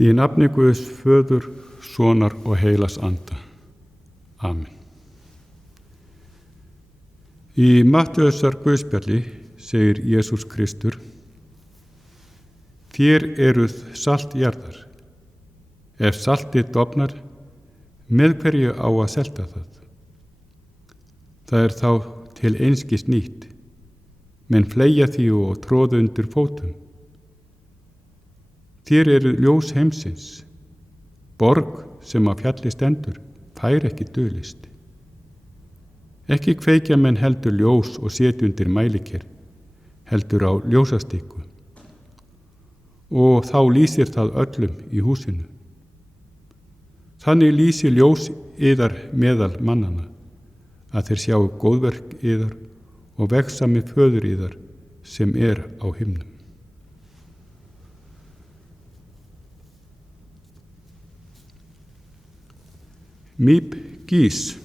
Í nafni Guðs Föður, Sonar og Heilags Anda. Amen. Í Mattheusar Guðspjalli segir Jesús Kristur: Þér eruð salt jarðar. Ef saltið dofnar, með hverju á að selta það? Það er þá til einskis nýtt, menn fleygja því og tróða undir fótum. Þér eru ljós heimsins. Borg sem á fjalli stendur fær ekki dulist. Ekki kveikja menn heldur ljós og setja undir mælikvarða, heldur á ljósastikku. Og þá lýsir það öllum í húsinu. Þannig lýsir ljós yðar meðal mannana, að þeir sjáu góðverk yðar og vexa með föður yðar sem er á himnum. Míp Gís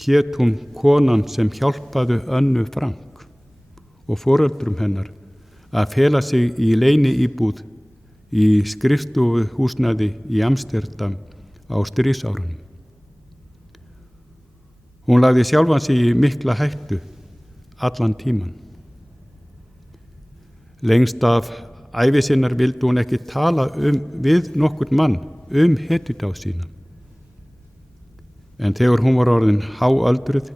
hét hún konan sem hjálpaði Önnu Frank og foreldrum hennar að fela sig í leyni íbúð í skrifstofu húsnæði í Amsterdam á stríðsárunum. Hún lagði sjálfan sig í mikla hættu allan tíman. Lengst af ævi sinnar vildi hún ekki tala við nokkurn mann hetjudáð sína. En þegar hún var orðin háöldruð,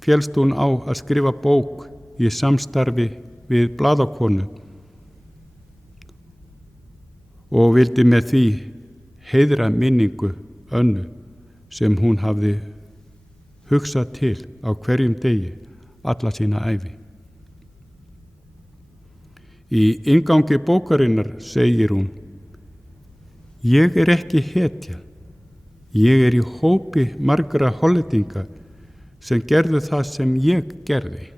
féllst hún á að skrifa bók í samstarfi við blaðakonu og vildi með því heiðra minningu Önnu sem hún hafði hugsað til á hverjum degi alla sína ævi. Í inngangi bókarinnar segir hún: Ég er ekki hetja. Ég er í hópi margra Hollendinga sem gerðu það sem ég gerði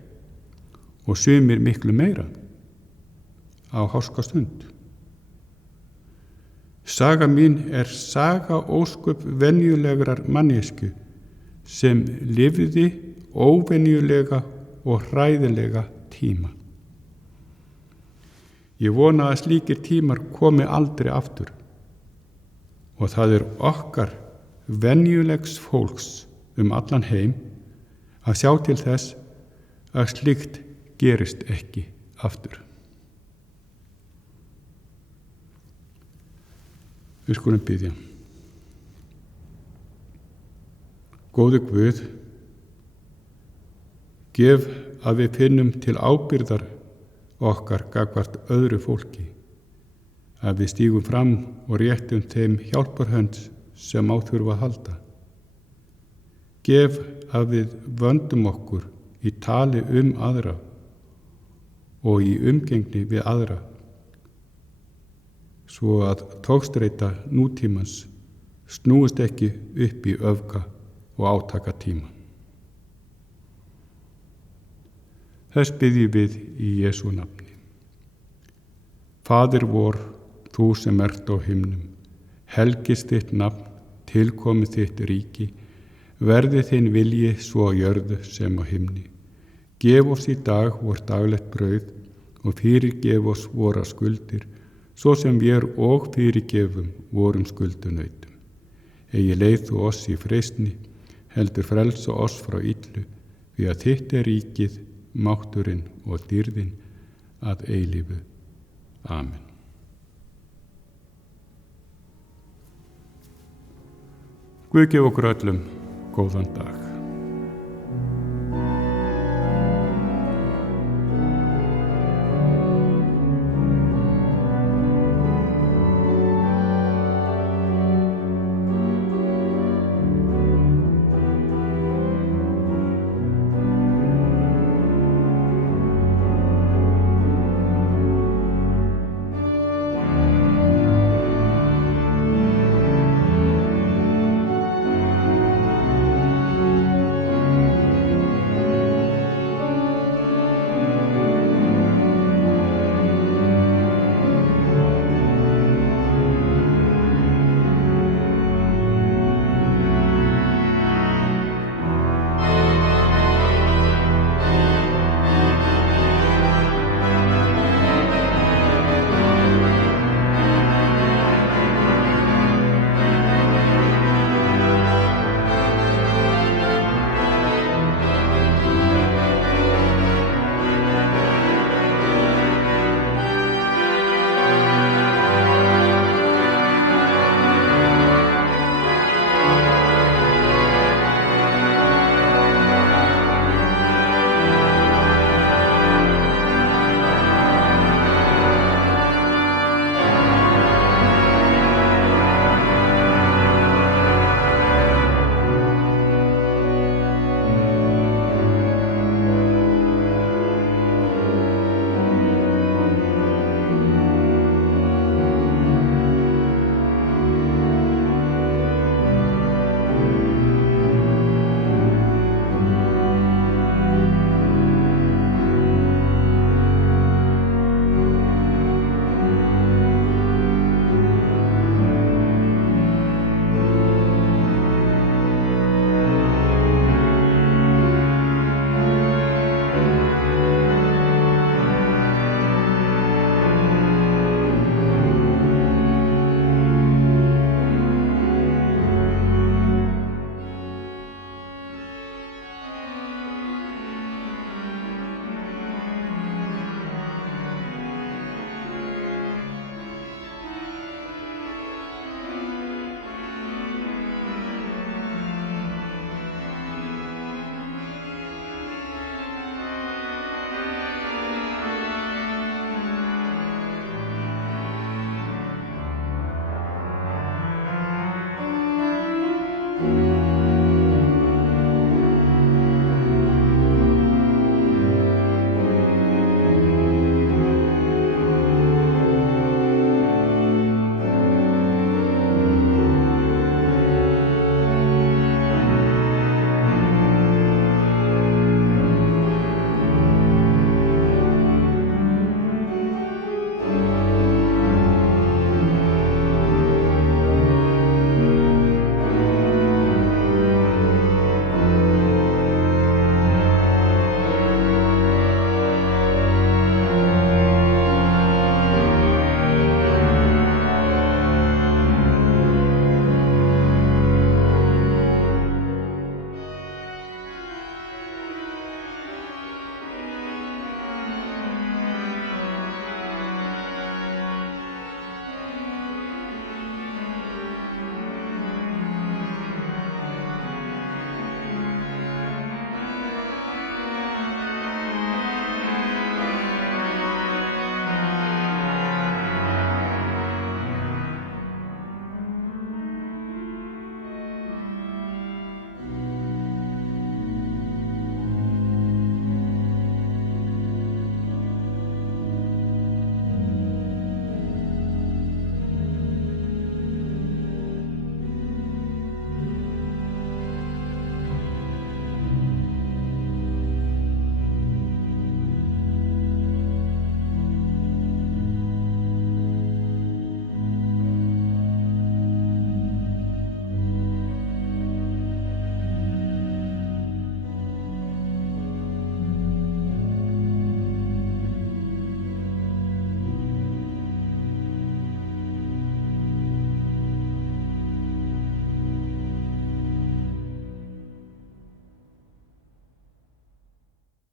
og sumir miklu meira á háska stund. Saga mín er saga ósköp venjulegrar manneskju sem lifði óvenjulega og hræðilega tíma. Ég vona að slíkir tímar komi aldrei aftur og það er okkar venjulegs fólks allan heim að sjá til þess að slíkt gerist ekki aftur. Við skulum biðja. Góði Guð, gef að við finnum til ábyrgðar okkar gagnvart öðru fólki, að við stígum fram og réttum þeim hjálparhönd sem á þurfa að halda. Gef að við vöndum okkur í tali aðra og í umgengni við aðra, svo að togstreita nútímans snúist ekki upp í öfga og átaka tíma. Þess biðjum við í Jesú nafni. Faðir vor, þú sem ert á himnum, helgist þitt nafn, tilkomi þitt ríki, verði þinn vilji svo á jörðu sem á himni. Gef oss í dag vort daglegt brauð og fyrirgef oss vora skuldir, svo sem við og fyrirgefum vorum skuldunautum. Eigi leið þú oss í freistni, heldur frelsa oss frá illu, því að þitt er ríkið, mátturinn og dýrðin að eilífu. Amen. Guð gef okkur öllum góðan dag.